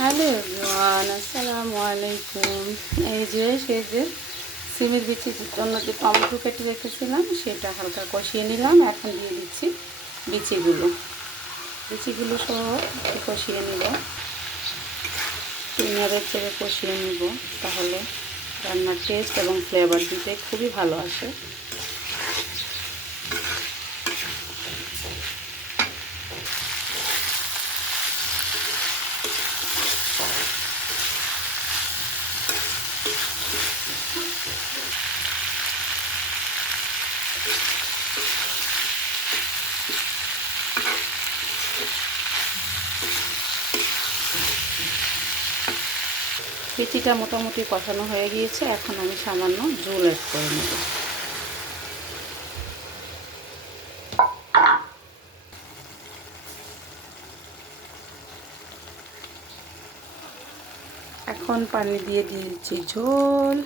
Hello everyone, আসসালামু আলাইকুম। এই যে সিমের বিচির জন্য যে টমেটো কেটে রেখেছিলাম সেটা হালকা কষিয়ে নিলাম। এখন দিয়ে দিচ্ছি বিচিগুলো বিচিগুলো সহ একটু কষিয়ে নিব, নেড়ে চেড়ে কষিয়ে নিব। তাহলে রান্নার টেস্ট এবং ফ্লেভার দুটোই খুবই ভালো আসে। বিচিটা মোটামুটি কষানো হয়ে গিয়েছে। এখন আমি সামান্য ঝোল অ্যাড করে নেব। এখন পানি দিয়ে দিয়েছি ঝোল।